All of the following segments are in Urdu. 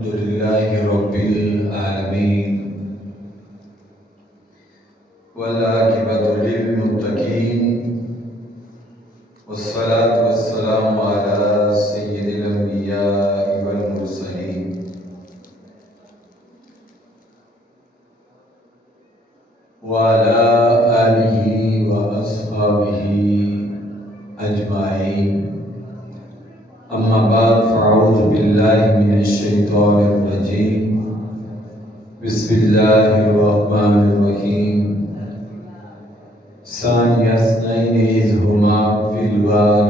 الحمد لله رب العالمين والعاقبة للمتقين والصلاة والسلام على سيد الأنبياء والمرسلين وعلى آله وأصحابه أجمعين. أما بعد فأعوذ بالله من الشيطان الرجيم. بسم الله الرحمن الرحيم. ثاني اثنين إذ هما في الغار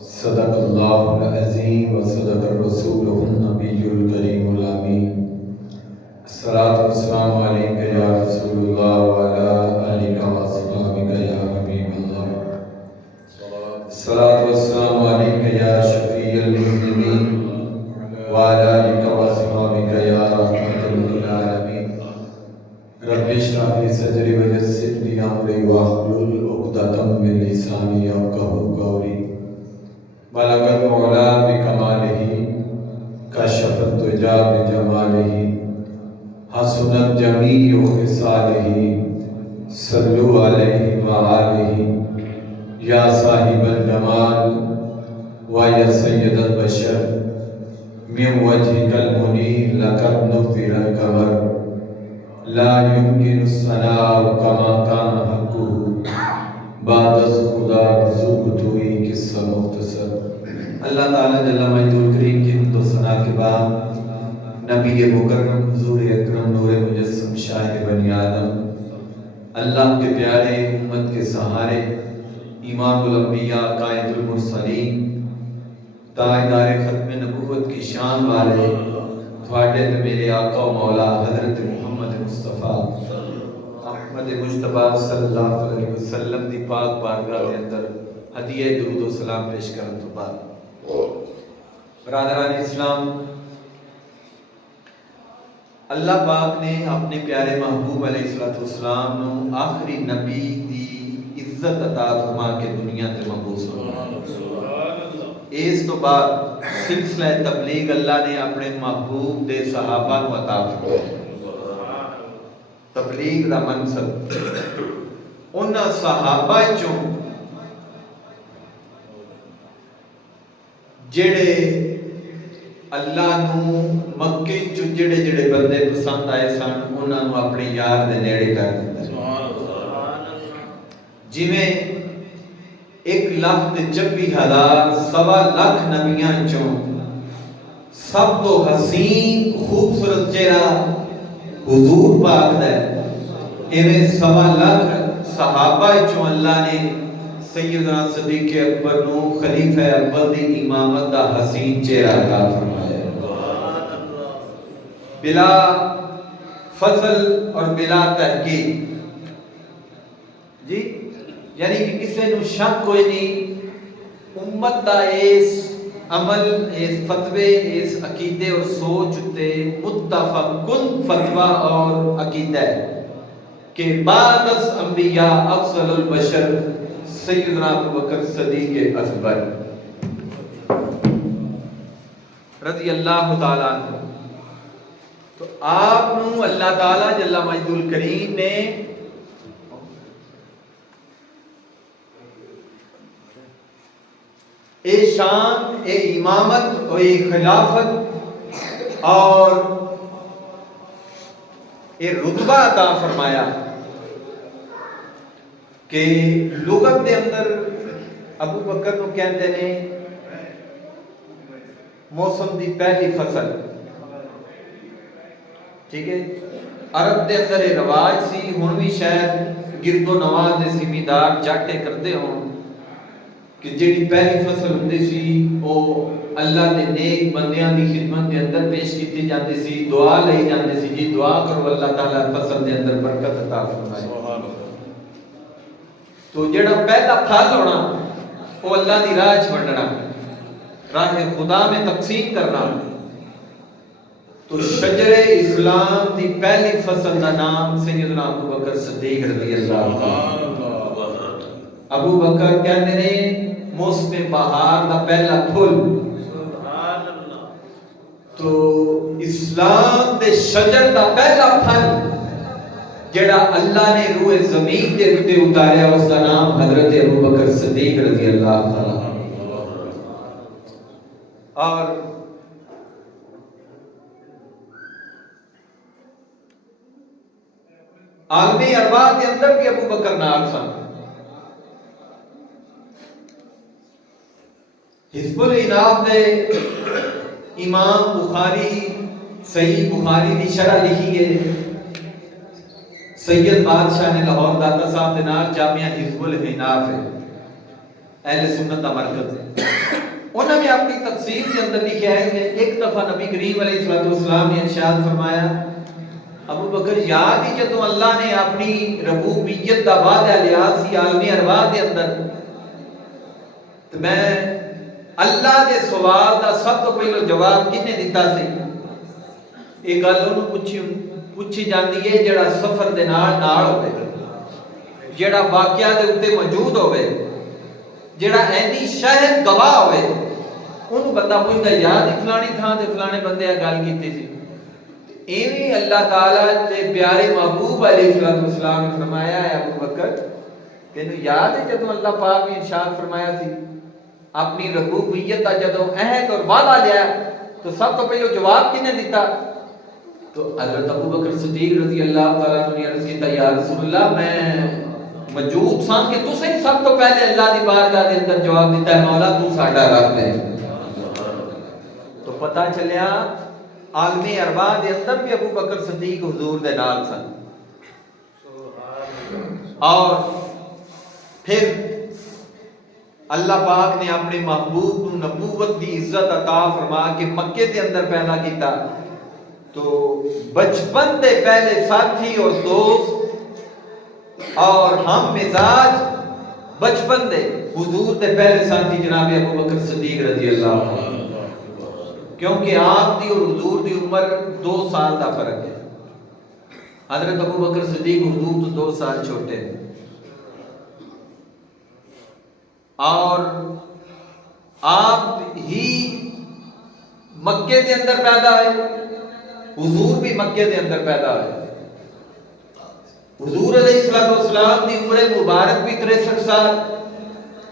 صدق الله العظيم وصدق رسوله النبي الكريم الأمين. الصلاة والسلام عليك يا رسول الله وعلى آلك وأصحابك يا حبيب الله. الصلاة والسلام عليك يا شفيع المسلمين وعلى آلك وأصحابك يا رحمة للعالمين. رب اشرح لي صدري ويسر لي أمري واحلل عقدة من لساني يفقهوا قولي. بلغ العلا بكماله كشف الدجى بجماله حسنت جميع خصاله صلوا عليه وآله یا صاحب الجمال و یا سید البشر من وجهك المنیر لقد نفر القمر لا يمكن الثناء كما كان حقه بعد از خدا بزرگتوئی قصہ مختصر. اللہ تعالیٰ جل مجد الکریم کی حمد و ثنا کے بعد نبی مکرم حضور اکرم نور مجسم شاہد بنی آدم اللہ کے پیارے امت کے سہارے امام الانبیاء قائد المرسلین تاجدار ختم نبوت کی شان والے تھوڑے تے میرے آقا و مولا حضرت محمد مصطفیٰ احمد مجتبیٰ صلی اللہ علیہ وسلم دی پاک بارگاہ کے اندر ہدیہ درود و سلام پیش کرن تو بعد برادران اسلام، اللہ پاک نے اپنے پیارے محبوب علیہ السلام نو آخری نبی دی عزت عطا فرما کے دنیا تے مبعوث فرمایا. اس تو بعد سلسلہ تبلیغ اللہ نے اپنے محبوب دے صحابہ نو عطا فرمایا. تبلیغ دا منصب ان صحابہ چوں جڑے اللہ نو مکے چوں جڑے بندے پسند آئے سن انہاں نو اپنے یار دے نیڑے کر دتا. جویں 1,26,000 سوا لاکھ نبیاں چوں سب تو حسین خوبصورت چہرہ حضور پاک دا ہے، ایویں سوا لاکھ صحابہ چوں اللہ نے سیدنا صدیق اکبر نو خلیفہ اول دی امامت دا حسین چہرہ عطا فرمایا. بلا فضل اور بلا تحقیق جی، یعنی کہ کسی نو شک کوئی نہیں امت دا اس عمل، اس فتوے، اس عقیدے اور سوچ تے متفق کن فتویٰ اور عقیدہ ہے کہ بعد از انبیاء افضل البشر سیدنا ابوبکر صدیق اکبر رضی اللہ تعالیٰ عنہ. تو آپ نو اللہ تعالیٰ جل مجد الکریم نے اے شان، اے امامت اور اے خلافت اور اے رتبہ عطا فرمایا کہ لغت دے اندر ابو بکر کو کہتے ہیں موسم دی پہلی فصل. ٹھیک ہے، عرب دے اندر یہ رواج سی، ہن بھی شاید گرد و نواز دے زمیندار جاٹے کرتے ہوں کہ جیڑی پہلی فصل ہوندی سی او اللہ دے نیک بندیاں دی خدمت دے اندر پیش کیتی جاندی سی، دعا لئی جاندی سی جی دعا کرو اللہ تعالیٰ فصل دے اندر برکت عطا فرمائے. تو جیڑا پہلا پھل ہونا وہ اللہ دی راہ چھوڑنا، راہ خدا میں تقسیم کرنا. تو شجر اسلام دی پہلی فصل دا نام سیدنا ابوبکر صدیق رضی اللہ عنہ. ابو بکر کہتے ہیں موسم بہار دا پہلا پھول تو اسلام دے شجر دا پہلا پھل جڑا اللہ نے روح زمین دے اتے اتاریا اس کا نام حضرت ابوبکر صدیق رضی اللہ تعالیٰ عنہ۔ اور عالمی ارواح کے اندر بھی ابوبکر نال سن۔ حزب الاناب دے امام بخاری صحیح بخاری دی شرح لکھی ہے سید بادشاہ نے لاہور داتا صاحب دے نال جامعہ حزب الاناب ہے، اہل سنت دا مرکز ہے۔ انہوں نے اپنی تفسیر کے اندر لکھا ہے کہ ایک دفعہ نبی کریم علیہ السلام نے ارشاد فرمایا ابو بکر یاد ہی جدوں اللہ نے اپنی ربوبیت دا وعدہ لیا سی عالمی ارواح دے اندر، تو میں اللہ دے سوال دا سب تو پہلو جواب کنے دیتا سی؟ ایک گل انہوں پوچھی جاندی ہے جڑا سفر دے نال ہوئے، جڑا واقعہ دے اوتے موجود ہوئے، جڑا اینی شاہد گواہ ہوئے، انہوں بندہ پوچھتا یاد ہی فلانی تھا تے فلانے بندے گل کیتی سی۔ ایویں اللہ تعالیٰ دے پیارے محبوب علیہ السلام نے فرمایا ہے ابو بکر تینوں یاد ہے جدوں اللہ پاک نے ارشاد فرمایا سی اپنی ربوبیت کا جدوں عہد اور وعدہ لیا تو سب تو پہلو جواب کنے دیتا؟ تو حضرت ابو بکر صدیق رضی اللہ تعالیٰ عنہ نے عرض کیتا یا رسول اللہ میں موجود سان کہ تسیں سب تو پہلے اللہ دی بارگاہ دے اندر جواب دیتا ہے مولا تو ساڈا رب ہے۔ تو پتہ چلیا عالمی ارواح دے اندر بھی ابو بکر صدیق حضور دے نال سن۔ اور پھر اللہ پاک نے اپنے محبوب کو نبوت دی عزت عطا فرما کے مکے دے اندر پیدا کیتا، تو بچپن دے پہلے ساتھی اور دوست اور ہم مزاج بچپن دے حضور دے پہلے ساتھی جناب ابو بکر صدیق رضی اللہ عنہ، کیونکہ آپ دی اور حضور دی عمر 2 سال دا فرق ہے۔ حضرت ابو بکر صدیق حضور تو 2 سال چھوٹے ہیں، اور آپ ہی مکے دے اندر پیدا ہوئے، حضور بھی مکے دے اندر پیدا ہوئے۔ حضور علیہ السلام دی عمر مبارک بھی 63 سال،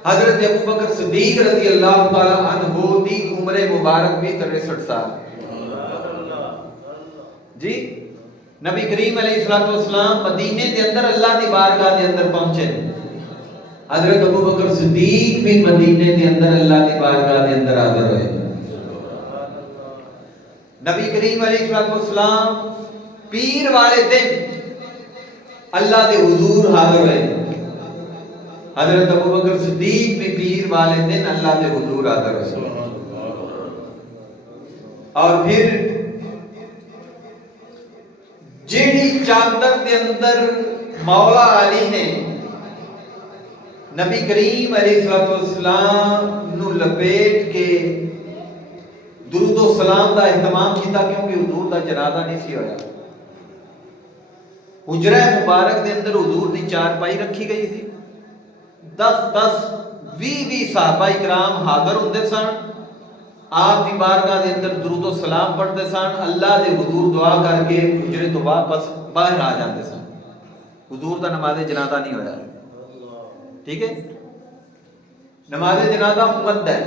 حضرت ابو بکر صدیق رضی اللہ تعالی عنہ دی عمر مبارک بھی 63 سال۔ جی نبی کریم علیہ السلام مدینے دے اندر اللہ دی بارگاہ دے اندر پہنچے، حضرت ابو بکر صدیق بھی مدینے دے اندر اللہ دی بارگاہ دے اندر حاضر ہوئے۔ نبی کریم علیہ السلام پیر والے دن اللہ دے حضور حاضر ہوئے، حضرت ابو بکر صدیق بھی پیر والے دن اللہ دے حضور حاضر ہوئے۔ اور پھر جیڑی چادر دے اندر مولا علی نے نبی کریم علیہ السلام نو لپیٹ کے درود و سلام دا اہتمام کیتا، کیونکہ حضور دا جنازہ نہیں سی ہویا، حجرہ مبارک دے اندر حضور دی چارپائی رکھی گئی تھی، 10-20 صحابہ اکرام حاضر ہوندے سن، آپ دی بارگاہ دے اندر درود و سلام پڑھتے سن، اللہ دے حضور دعا کر کے حجرے تو واپس باہر آ جاتے سن، حضور دا نماز جنازہ نہیں ہویا۔ ٹھیک ہے، نماز جنازہ امت ہے،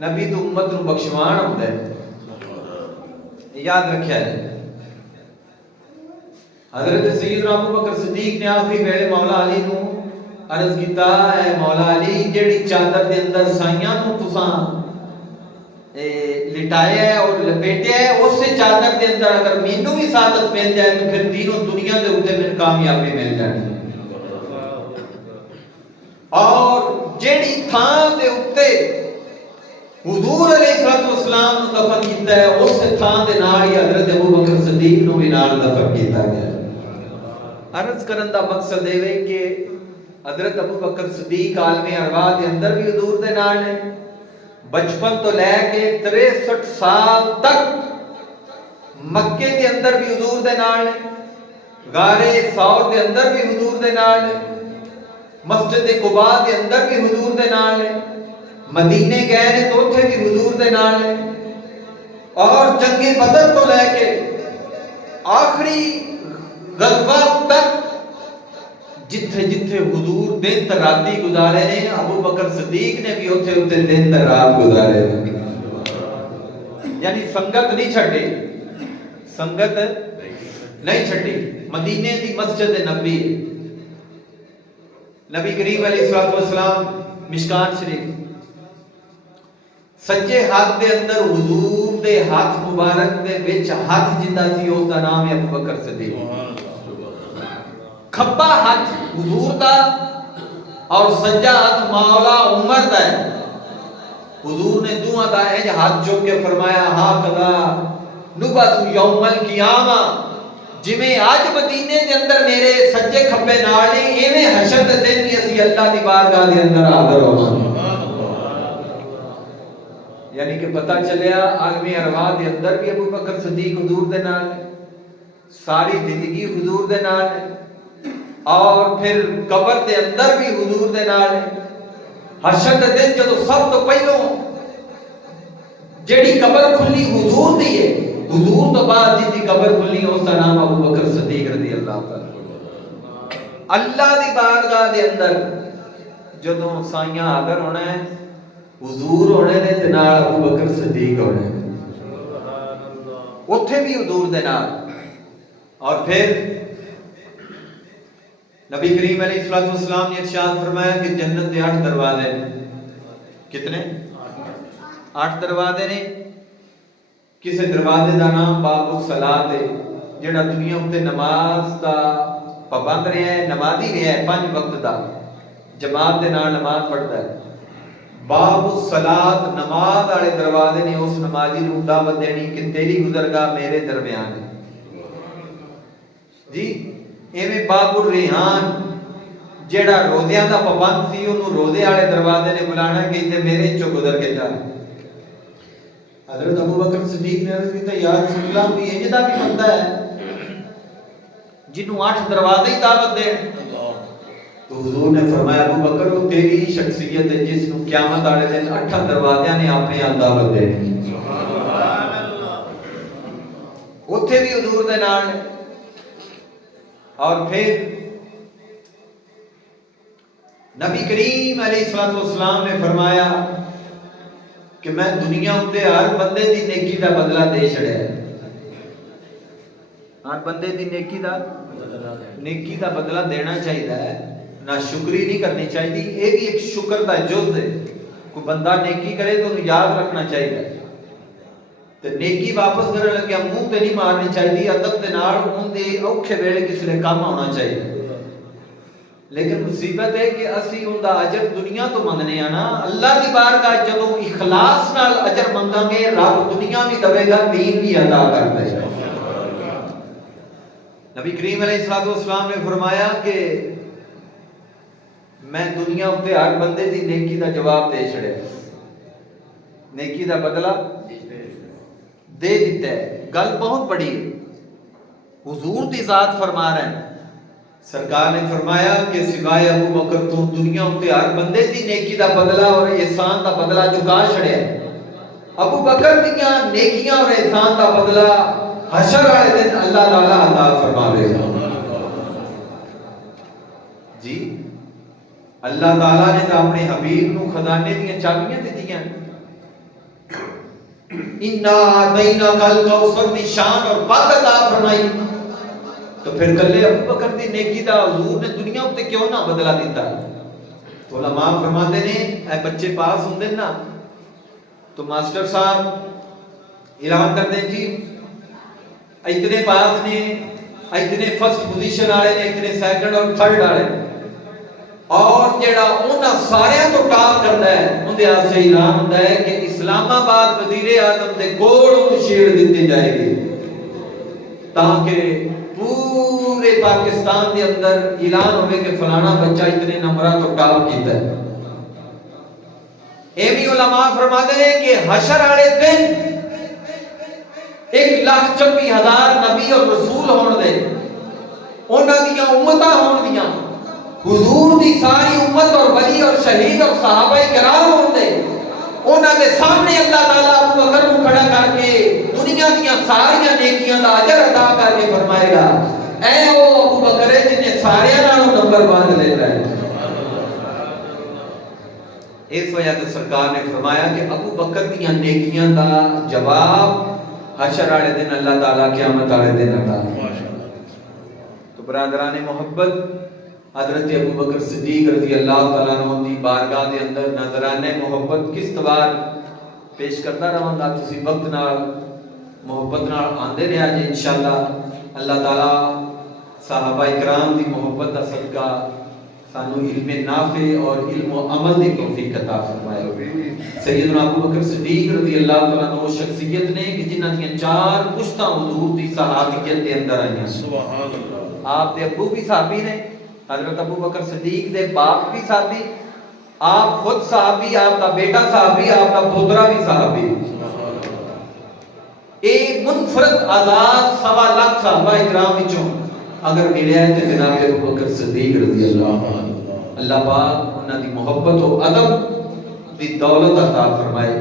نبی تو امت نو بخشوان ہوتا ہے، یاد رکھیا ہے۔ حضرت سیدنا ابو بکر صدیق نے آخری ویلے مولا علی نو عرض کیتا ہے مولا علی جیڑی چادر دے اندر سائیاں نو تساں لٹایا ہے اور لپیٹیا ہے، اس سے چادر دے اندر اگر مینوں بھی سعادت مل جائے تو پھر تینوں دنیا دے اوتے میں کامیابی مل جانی۔ اور جیڑی تھان دے اوتے حضور علیہ السلام نو دفن کیتا ہے، اس تھان دے نال ہی حضرت ابو بکر صدیق نو بھی نال دفن کیتا گیا۔ عرض کرن دا مقصد یہ ہے کہ حضرت ابو بکر صدیق عالم ارواح دے اندر بھی حضور دے نال ہے، بچپن تو لے کے 63 سال تک مکے دے اندر بھی حضور دے نال ہے، غار ثور دے اندر بھی حضور دے نال ہے، مسجد قباء دے اندر بھی حضور دے نال ہے، مدینے گئے نے تو اتھے بھی حضور دے نال ہے، اور جنگ بدر تو لے کے آخری غزوہ تک جتھے جتھے حضور دن تے راتی گزارے نے، ابو بکر صدیق نے بھی اتھے اتھے دن تے رات گزارے نے، یعنی سنگت نہیں چھٹی، سنگت نہیں چھٹی۔ مدینے دی مسجد نبی، نبی کریم علیہ الصلوۃ والسلام مشکات شریف، سجے ہاتھ دے اندر حضور دے ہاتھ مبارک دے وچ ہاتھ جندا سی، اس دا نام ہے ابو بکر صدیق۔ کھبا ہاتھ حضور دا اور سجا ہاتھ مولا عمر دا ہے۔ حضور نے دعا دا ہے ہاتھ چوک کے فرمایا ہا کذا نبعث یوم القیامہ، جویں آج مدینے دے اندر میرے سجے کھبے نال نے، ایویں حشر دے دن بھی اسی اللہ دی بارگاہ دے اندر حاضر ہونا۔ یعنی کہ پتہ چلیا عالمی ارواح دے اندر بھی ابو بکر صدیق حضور دے نال ہے، ساری زندگی حضور دے نال ہے، اور پھر قبر دے اندر بھی حضور دے نال ہے۔ حشر دے دن جدو سب تو پہلو جیڑی قبر کھلی حضور دی ہے، حضور تو بعد جن دی قبر کھلی اس کا نام ابو بکر صدیق رضی اللہ تعالی۔ اللہ دی بارگاہ دے اندر جدو سائیاں حاضر ہونا ہے، حضور ہونے نے تے نال ابو بکر صدیق ہونے، اتھے بھی حضور دے نال۔ اور پھر نبی کریم علیہ الصلوۃ والسلام نے ارشاد فرمایا کہ جنت کے 8 دروازے، کتنے؟ 8 دروازے نے۔ کسی دروازے دا نام باب الصلاۃ ہے، جڑا دنیا اتے نماز دا پابند رہا ہے، نمازی رہا ہے، 5 وقت دا جماعت دے نال نماز پڑھتا ہے۔ باب الصلاۃ نماز والے دروازے نے اس نمازی نوں دعوت دینی کہ تیری گزرگاہ میرے درمیان ہے جی۔ ایویں باب الریحان جیڑا روزیاں دا پابند سی، انہوں روزے والے دروازے نے بلانا کہ تے میرے چوں گزر کے جا۔ حضرت ابو بکر صدیق نے عرض کی یا رسول اللہ بھی انج دا بھی بندہ ہے جنوں 8 دروازے ہی دعوت دین؟ تو حضور نے فرمایا ابو بکر وہ تیری شخصیت ہے جس نوں قیامت والے دن 8 دروازیاں نے اپنے آپ دعوت دینی۔ سبحان اللہ۔ اوتھے بھی حضور دے نال۔ اور پھر نبی کریم علیہ الصلوۃ والسلام نے فرمایا کہ میں دنیا اتے ہر بندے دی نیکی دا بدلہ دے چھڑیا ہے، ہر بندے دی نیکی دا بدلہ دینا چاہیے ہے، نہ شکری نہیں کرنی چاہیے۔ یہ بھی ایک شکر دا جز ہے، کوئی بندہ نیکی کرے تو انہوں یاد رکھنا چاہیے، تے نیکی واپس کرنے لگیا منہ تے نہیں مارنی چاہیے، ادب دے نال اون دے اوکھے ویلے کسی نے کام ہونا چاہیے۔ لیکن مصیبت ہے کہ اسی ان دا اجر دنیا تو منگنے ہیں نا، اللہ دی بارگاہ جدوں اخلاص نال اجر منگاں گے رب دنیا بھی دے گا، دین بھی ادا کرتا ہے۔ نبی کریم علیہ الصلوۃ والسلام نے فرمایا کہ میں دنیا اتے ہر بندے دی نیکی دا جواب دے چھڑیا، نیکی دا بدلہ دے دیتا ہے۔ گل بہت بڑی ہے، حضور دی ذات فرما رہے ہیں، سرکار نے فرمایا کہ سوائے ابو بکر تو دنیا اتے ہر بندے دی نیکی دا بدلہ اور احسان دا بدلہ چکا چھڑیا ہے۔ ابو بکر دیاں نیکیاں اور احسان دا بدلہ حشر والے دن اللہ تعالی عطا فرماوے گا جی۔ اللہ تعالی نے تو اپنے حبیب نو خزانے دیاں چابیاں دتیاں، اِنَّا أَعْطَيْنَاكَ الْكَوْثَرَ دی شان اور بات عطا فرمائی، تو پھر کلے ابو بکر دی نیکی دا حضور نے دنیا اتے کیوں نہ بدلہ دیتا؟ تو علماء فرماتے ہیں اے بچے پاس ہوندے نا تو ماسٹر صاحب اعلان کر دیں جی اتنے پاس نے، اتنے فرسٹ پوزیشن والے نے، اتنے سیکنڈ اور تھرڈ والے، اور جڑا انہاں سارے تو ٹاپ کرتا ہے اندے واسطے اعلان ہوتا ہے کہ اسلام آباد وزیر اعظم دے کول شیئر دیتے جائے گی، تاکہ پورے پاکستان دے اندر اعلان ہوئے کہ فلانا بچہ اتنے نمبرہ تو ٹاپ کیتا ہے۔ ایمی علماء فرماتے ہیں کہ حشر والے دن 1,26,000 نبی اور رسول ہون دے، انہاں دیاں امتاں ہون دیاں، حضور دی ساری امت اور ولی اور شہید اور صحابہ کرام ہون دے، انہاں دے سامنے اللہ تعالیٰ ابو بکر کو کھڑا کر کے دنیا دیا ساری نیکیاں دا اجر عطا کر کے فرمائے گا اے او ابو بکر ہے جن نے سارے نالوں نمبر باندھ لیتا ہے۔ اس وجہ سے سرکار نے فرمایا کہ ابو بکر دیا نیکیاں دا جواب حشر والے دن اللہ تعالیٰ قیامت والے دن عطا۔ تو برادران محبت، حضرت ابو بکر صدیق رضی اللہ تعالیٰ عنہ دی بارگاہ دے اندر نظران محبت کس طور پیش کرتا رہا گا، تسی وقت نال محبت نال آندے رہا جی انشاءاللہ۔ اللہ تعالیٰ صحابہ اکرام دی محبت دا صدقہ سانو علم نافع اور علم و عمل دی توفیق عطا فرمائے۔ سیدنا ابو بکر صدیق رضی اللہ تعالیٰ عنہ شخصیت نے کہ جنہاں دیاں 4 پشتاں حضور دی صحابیت دے اندر آئیاں۔ سبحان اللہ۔ آپ دے ابو بھی صحابی نے، حضرت ابو بکر صدیق دے باپ بھی صحابی، آپ خود صحابی، آپ دا بیٹا صحابی، آپ دا پوترا بھی صحابی۔ ایک منفرد آزاد 1.25 لاکھ صحابہ اکرام وچوں اگر ملیا ہے تو جناب ابو بکر صدیق رضی اللہ عنہ، اللہ پاک انہاں دی محبت و ادب دی دولت عطا فرمائے،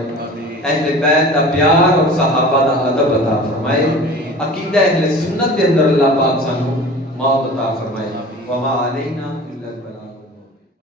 اہل بیت دا پیار اور صحابہ دا ادب عطا فرمائے، عقیدہ اہل سنت دے اندر اللہ پاک سانو موت عطا فرمائے۔ وما علینا